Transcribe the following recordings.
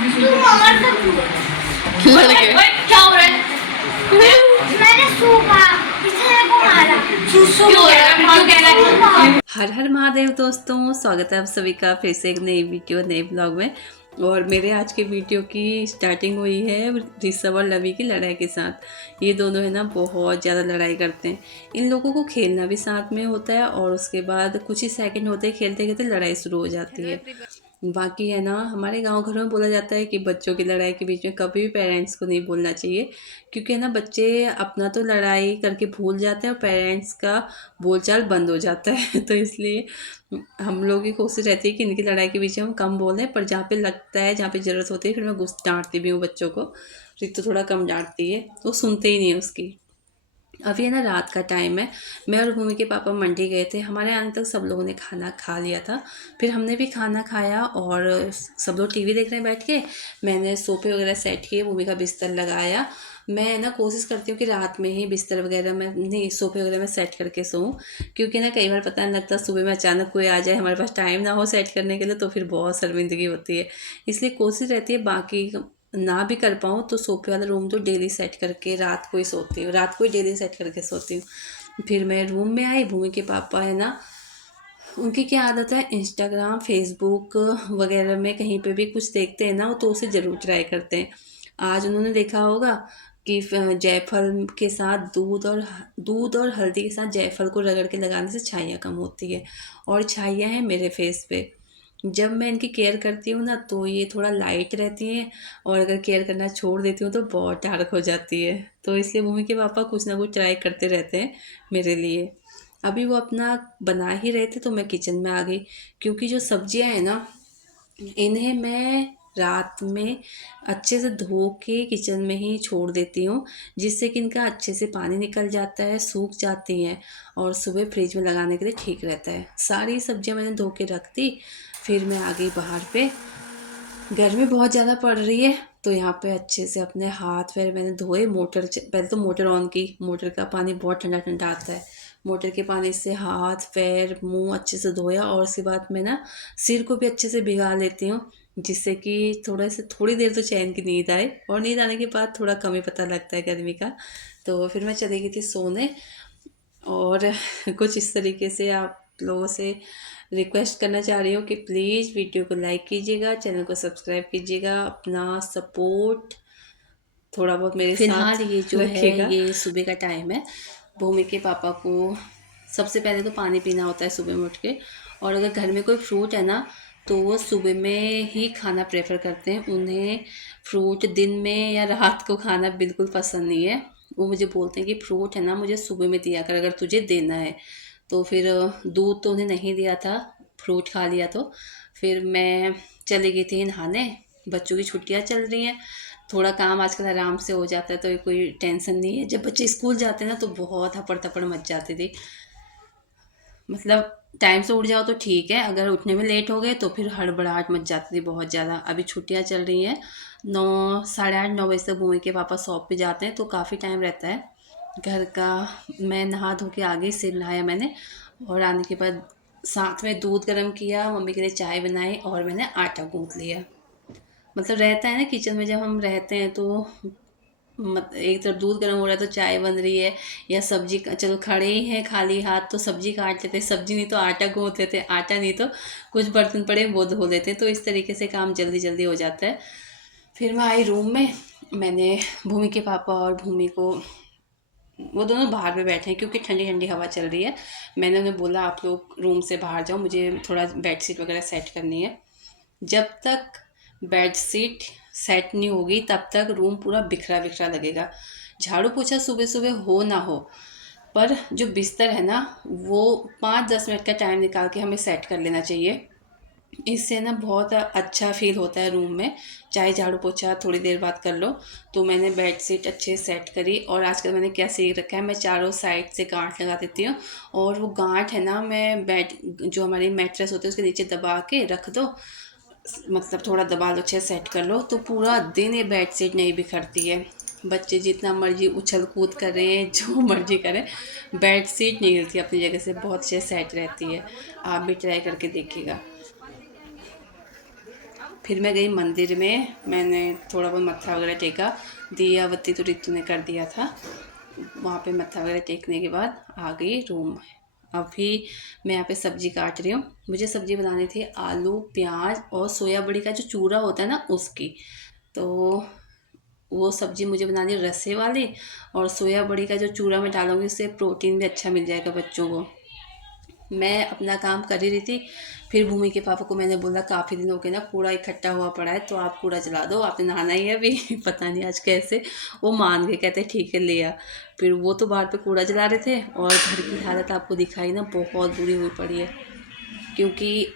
लड़के क्या हो रहा है? मैंने सूखा इसने को मारा। क्यों हो रहा है? क्यों कह रहा है? हर हर महादेव दोस्तों, स्वागत है आप सभी का फिर से एक नई वीडियो नए ब्लॉग में। और मेरे आज के वीडियो की स्टार्टिंग हुई है ऋषभ और लवी की लड़ाई के साथ। ये दोनों है ना बहुत ज़्यादा लड़ाई करते हैं। इन लोगों को खेलना भी साथ में होता है और उसके बाद कुछ ही सेकंड होते हैं खेलते खेलते लड़ाई शुरू हो जाती है। बाकी है ना, हमारे गांव घरों में बोला जाता है कि बच्चों की लड़ाई के बीच में कभी भी पेरेंट्स को नहीं बोलना चाहिए, क्योंकि है ना बच्चे अपना तो लड़ाई करके भूल जाते हैं और पेरेंट्स का बोलचाल बंद हो जाता है। तो इसलिए हम लोगों की कोशिश रहती है कि इनकी लड़ाई के बीच में हम कम बोलें, पर जहाँ पे लगता है जहाँ पे ज़रूरत होती है फिर मैं डांटती भी हूँ बच्चों को। रित तो थोड़ा कम डांटती है, वो सुनते ही नहीं है उसकी। अभी है ना रात का टाइम है। मैं और भूमि के पापा मंडी गए थे। हमारे आने तक सब लोगों ने खाना खा लिया था। फिर हमने भी खाना खाया और सब लोग टीवी देख रहे हैं बैठ के। मैंने सोफे वगैरह सेट किए, भूमि का बिस्तर लगाया। मैं ना कोशिश करती हूँ कि रात में ही बिस्तर वगैरह में नहीं, सोफे वगैरह में सेट करके सोऊं, क्योंकि ना कई बार पता नहीं लगता सुबह में अचानक कोई आ जाए, हमारे पास टाइम ना हो सेट करने के लिए, तो फिर बहुत शर्मिंदगी होती है। इसलिए कोशिश रहती है, बाकी ना भी कर पाऊँ तो सोफे वाला रूम तो डेली सेट करके रात को ही सोती हूँ, रात को ही डेली सेट करके सोती हूँ। फिर मैं रूम में आई। भूमि के पापा है ना, उनकी क्या आदत है, इंस्टाग्राम फेसबुक वगैरह में कहीं पे भी कुछ देखते हैं ना तो उसे ज़रूर ट्राई करते हैं। आज उन्होंने देखा होगा कि जायफल के साथ दूध और हल्दी के साथ जायफल को रगड़ के लगाने से छाइयाँ कम होती है। और छाइयाँ हैं मेरे फेस पे। जब मैं इनकी केयर करती हूँ ना तो ये थोड़ा लाइट रहती हैं, और अगर केयर करना छोड़ देती हूँ तो बहुत डार्क हो जाती है। तो इसलिए भूमि के पापा कुछ ना कुछ ट्राई करते रहते हैं मेरे लिए। अभी वो अपना बना ही रहे थे तो मैं किचन में आ गई, क्योंकि जो सब्जियां हैं ना, इन्हें मैं रात में अच्छे से धो के किचन में ही छोड़ देती हूँ, जिससे कि इनका अच्छे से पानी निकल जाता है, सूख जाती हैं और सुबह फ्रिज में लगाने के लिए ठीक रहता है। सारी सब्जियां मैंने धो के रख दी। फिर मैं आ गई बाहर पे। गर्मी बहुत ज़्यादा पड़ रही है तो यहाँ पे अच्छे से अपने हाथ पैर मैंने धोए। पहले तो मोटर ऑन की। मोटर का पानी बहुत ठंडा ठंडा आता है। मोटर के पानी से हाथ पैर मुंह अच्छे से धोया और उसके बाद मैं ना सिर को भी अच्छे से भिगा लेती हूँ, जिससे कि थोड़ी देर तो चैन की नींद आए, और नींद आने के बाद थोड़ा कम ही पता लगता है गर्मी का। तो फिर मैं चली गई थी सोने। और कुछ इस तरीके से आप लोगों से रिक्वेस्ट करना चाह रही हूँ कि प्लीज़ वीडियो को लाइक कीजिएगा, चैनल को सब्सक्राइब कीजिएगा, अपना सपोर्ट थोड़ा बहुत मेरे फिलहाल साथ ये जो है रखिएगा। ये सुबह का टाइम है। भूमि के पापा को सबसे पहले तो पानी पीना होता है सुबह में उठ के, और अगर घर में कोई फ्रूट है ना तो वो सुबह में ही खाना प्रेफर करते हैं। उन्हें फ्रूट दिन में या रात को खाना बिल्कुल पसंद नहीं है। वो मुझे बोलते हैं कि फ्रूट है ना मुझे सुबह में दिया कर अगर तुझे देना है। तो फिर दूध तो उन्हें नहीं दिया था, फ्रूट खा लिया। तो फिर मैं चली गई थी नहाने। बच्चों की छुट्टियां चल रही हैं, थोड़ा काम आजकल आराम से हो जाता है तो कोई टेंशन नहीं है। जब बच्चे स्कूल जाते हैं ना तो बहुत हपड़ तपड़ मच जाती थी। मतलब टाइम से उठ जाओ तो ठीक है, अगर उठने में लेट हो गए तो फिर हड़बड़ाहट मच जाती थी बहुत ज़्यादा। अभी छुट्टियां चल रही हैं, 9 साढ़े 8 9 बजे तक भूमि के पापा शॉप पे जाते हैं तो काफ़ी टाइम रहता है घर का। मैं नहा धो के आ गई, सिर नहाया मैंने, और आने के बाद साथ में दूध गर्म किया, मम्मी के लिए चाय बनाई और मैंने आटा गूँथ लिया। मतलब रहता है ना किचन में जब हम रहते हैं तो एक तरफ दूध गर्म हो रहा है तो चाय बन रही है, या सब्जी चलो खड़े ही हैं खाली हाथ तो सब्जी काट लेते, सब्जी नहीं तो आटा गूँथ लेते, आटा नहीं तो कुछ बर्तन पड़े वो धो लेते हैं। तो इस तरीके से काम जल्दी जल्दी हो जाता है। फिर मैं आई रूम में। मैंने भूमि के पापा और भूमि को, वो दोनों बाहर पे बैठे हैं क्योंकि ठंडी ठंडी हवा चल रही है। मैंने उन्हें बोला आप लोग रूम से बाहर जाओ, मुझे थोड़ा बेडशीट वगैरह सेट करनी है। जब तक बेडशीट सेट नहीं होगी तब तक रूम पूरा बिखरा बिखरा लगेगा। झाड़ू पोछा सुबह सुबह हो ना हो, पर जो बिस्तर है ना वो 5-10 मिनट का टाइम निकाल के हमें सेट कर लेना चाहिए। इससे ना बहुत अच्छा फ़ील होता है रूम में, चाहे झाड़ू पोछा थोड़ी देर बाद कर लो। तो मैंने बेडशीट अच्छे सेट करी, और आजकल मैंने क्या सीख रखा है, मैं चारों साइड से गांठ लगा देती हूँ। और वो गांठ है ना, मैं बेड जो हमारी मैट्रेस होती है उसके नीचे दबा के रख दो, मतलब थोड़ा दबा लो, अच्छे सेट कर लो तो पूरा दिन ये बेडशीट नहीं बिखरती है। बच्चे जितना मर्जी उछल कूद कर रहे हैं, जो मर्जी करें, बेडशीट नहीं हिलती अपनी जगह से, बहुत अच्छे सेट रहती है। आप भी ट्राई करके देखिएगा। फिर मैं गई मंदिर में, मैंने थोड़ा बहुत मत्था वगैरह टेका, दिया बत्ती तो रितु ने कर दिया था। वहाँ पे मत्था वगैरह टेकने के बाद आ गई रूम। अभी मैं यहाँ पे सब्ज़ी काट रही हूँ। मुझे सब्ज़ी बनानी थी आलू प्याज और सोया बड़ी का जो चूरा होता है ना उसकी, तो वो सब्ज़ी मुझे बनानी है रसे वाली, और सोया बड़ी का जो चूरा मैं डालूँगी उससे प्रोटीन भी अच्छा मिल जाएगा बच्चों को। मैं अपना काम कर ही रही थी, फिर भूमि के पापा को मैंने बोला काफ़ी दिन हो गए ना, कूड़ा इकट्ठा हुआ पड़ा है तो आप कूड़ा जला दो, आपने नहाना ही है अभी पता नहीं आज कैसे। वो मान गए, कहते ठीक है ले आ। फिर वो तो बाहर पे कूड़ा जला रहे थे, और घर की हालत आपको दिखाई ना, बहुत बुरी हुई पड़ी है। क्योंकि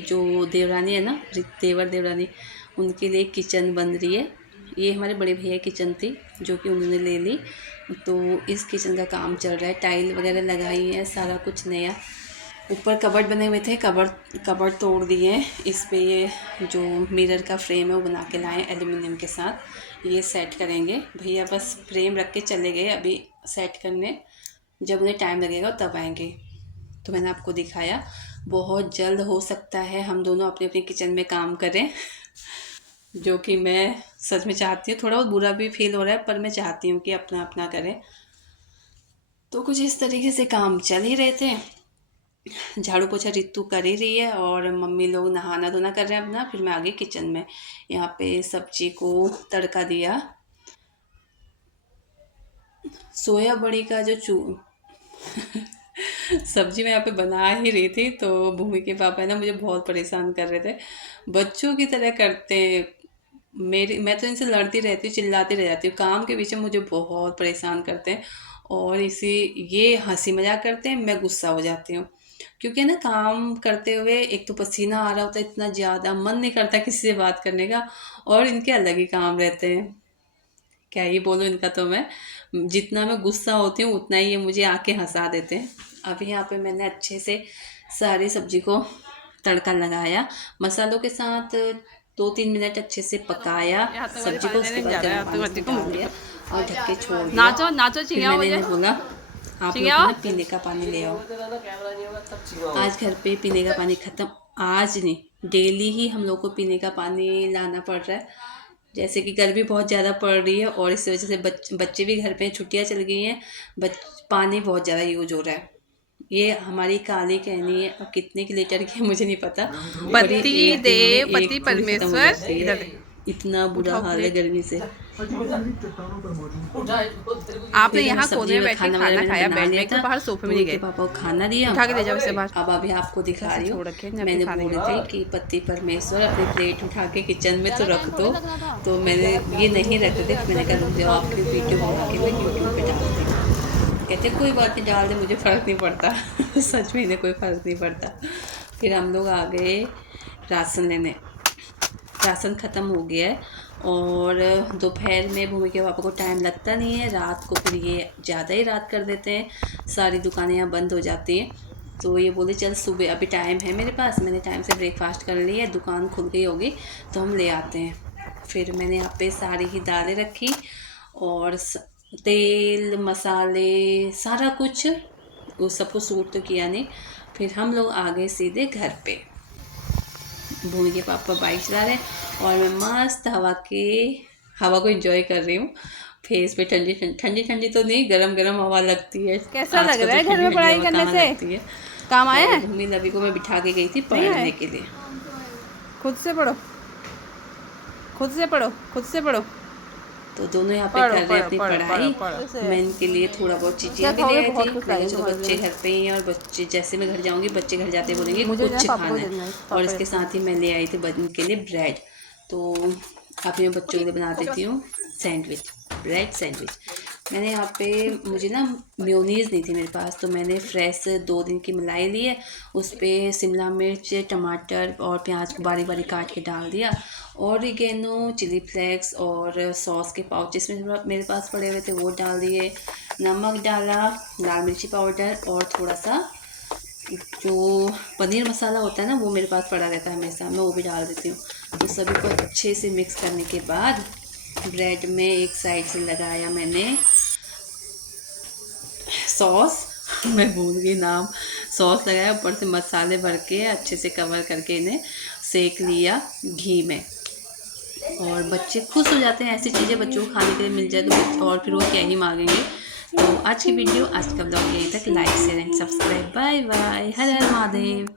जो देवरानी है ना, देवर देवरानी, उनके लिए किचन बन रही है। ये हमारे बड़े भैया की किचन थी जो कि उन्होंने ले ली, तो इस किचन का काम चल रहा है। टाइल वगैरह लगाई है, सारा कुछ नया। ऊपर कबर्ड बने हुए थे, कबर्ड तोड़ दिए हैं। इस पे ये जो मिरर का फ्रेम है वो बना के लाए एल्युमिनियम के साथ, ये सेट करेंगे। भैया बस फ्रेम रख के चले गए अभी सेट करने, जब उन्हें टाइम लगेगा तब आएंगे। तो मैंने आपको दिखाया, बहुत जल्द हो सकता है हम दोनों अपने अपने किचन में काम करें, जो कि मैं सच में चाहती हूँ। थोड़ा बहुत बुरा भी फील हो रहा है, पर मैं चाहती हूँ कि अपना अपना करें। तो कुछ इस तरीके से काम चल ही रहे थे। झाड़ू पोछा रितु कर ही रही है, और मम्मी लोग नहाना धोना कर रहे हैं अपना। फिर मैं आ गई किचन में, यहाँ पे सब्जी को तड़का दिया। सोया बड़ी का जो सब्जी मैं यहाँ पे बना ही रही थी, तो भूमि के पापा है ना मुझे बहुत परेशान कर रहे थे, बच्चों की तरह करते हैं। मैं तो इनसे लड़ती रहती हूँ, चिल्लाती रह जाती हूँ, काम के पीछे मुझे बहुत परेशान करते हैं। और ये हंसी मजाक करते हैं, मैं गुस्सा हो जाती हूँ। क्योंकि ना काम करते हुए एक तो पसीना आ रहा होता है इतना ज़्यादा, मन नहीं करता किसी से बात करने का, और इनके अलग ही काम रहते हैं। क्या ही बोलूँ इनका, तो मैं जितना मैं गुस्सा होती हूँ उतना ही ये मुझे आके हंसा देते हैं। अभी यहाँ पे मैंने अच्छे से सारी सब्जी को तड़का लगाया मसालों के साथ, 2-3 मिनट अच्छे से पकाया सब्जी को। उसके बाद गर्म पानी में डाल दिया और ढक के छोड़ दिया। नाचो नाचो फिर मैंने इन्हें बोला आप लोग ना पीने का पानी ले आओ। आज घर पे पीने का पानी ख़त्म, आज नहीं डेली ही हम लोग को पीने का पानी लाना पड़ रहा है। जैसे कि गर्मी बहुत ज़्यादा पड़ रही है, और इस वजह से बच्चे भी घर पे, छुट्टियां चल गई हैं, पानी बहुत ज़्यादा यूज हो रहा है। ये हमारी काली कहनी है, और कितने की लीटर की है मुझे नहीं पता। पति देव पति परमेश्वर, इतना बुरा हाल है गर्मी से। आपने यहाँ कोने में बैठ के खाना खाया, बैठ में तो बाहर सोफे में नहीं गए। पापा को खाना दिया, उठा के ले जाओ इसे बाहर। अब अभी आपको दिखा रही हूँ। मैंने बोले थे कि पति परमेश्वर अपनी प्लेट उठा के किचन में तो रख दो, तो मैंने ये नहीं रख दे। मैंने कहा रुक जाओ, आपकी वीडियो बना के मैं यूट्यूब पे डाल दी। कहते कोई बात नहीं डाल दे, मुझे फ़र्क नहीं पड़ता सच में इन्हें कोई फ़र्क नहीं पड़ता। फिर हम लोग आ गए राशन लेने। राशन ख़त्म हो गया है, और दोपहर में भूमि के पापा को टाइम लगता नहीं है, रात को फिर ये ज़्यादा ही रात कर देते हैं, सारी दुकानें यहाँ बंद हो जाती हैं। तो ये बोले चल सुबह अभी टाइम है मेरे पास, मैंने टाइम से ब्रेकफास्ट कर लिया है, दुकान खुल गई होगी तो हम ले आते हैं। फिर मैंने यहाँ पे सारी ही दालें रखी, और तेल मसाले सारा कुछ, उस सबको सूट तो किया नहीं। फिर हम लोग आ गए सीधे घर पे। भूमि के पापा बाइक चला रहे हैं, और मैं मस्त हवा को एंजॉय कर रही हूँ। फेस पे ठंडी ठंडी तो नहीं, गरम गरम हवा लगती है। कैसा लग रहा है घर में पढ़ाई करने से? काम आया है? भूमि नबी को मैं बिठा के गई थी पढ़ने के लिए। खुद से पढ़ो, खुद से पढ़ो, खुद से पढ़ो। तो दोनों यहाँ पे कर रहे हैं अपनी पढ़ाई। मैं इनके लिए थोड़ा बहुत चीज़ें भी ले आई थी। मैंने तो बच्चे घर पे ही हैं, और बच्चे जैसे मैं घर जाऊँगी बच्चे घर जाते बोलेंगे कुछ खाना है। और इसके साथ ही मैं ले आई थी इनके लिए ब्रेड। तो अभी मैं बच्चों के लिए बना देती हूँ सैंडविच, ब्रेड सैंडविच। मैंने यहाँ पे, मुझे ना मेयोनीज़ नहीं थी मेरे पास, तो मैंने फ्रेश 2 दिन की मलाई ली है, उस पर शिमला मिर्च टमाटर और प्याज को बारीक बारीक काट के डाल दिया, ऑरिगेनो चिली फ्लेक्स और सॉस के पाउचेस में मेरे पास पड़े हुए थे वो डाल दिए, नमक डाला, लाल मिर्ची पाउडर, और थोड़ा सा जो पनीर मसाला होता है ना वो मेरे पास पड़ा रहता है हमेशा, मैं वो भी डाल देती हूँ। तो सभी को अच्छे से मिक्स करने के बाद ब्रेड में एक साइड से लगाया मैंने सॉस, मैं भूल गई नाम, सॉस लगाया, ऊपर से मसाले भर के अच्छे से कवर करके इन्हें सेक लिया घी में। और बच्चे खुश हो जाते हैं, ऐसी चीज़ें बच्चों को खाने के लिए मिल जाए तो और फिर वो क्या ही मांगेंगे। तो आज की वीडियो, आज का ब्लॉग यहीं तक। Like share and subscribe. Bye bye. हर हर महादेव।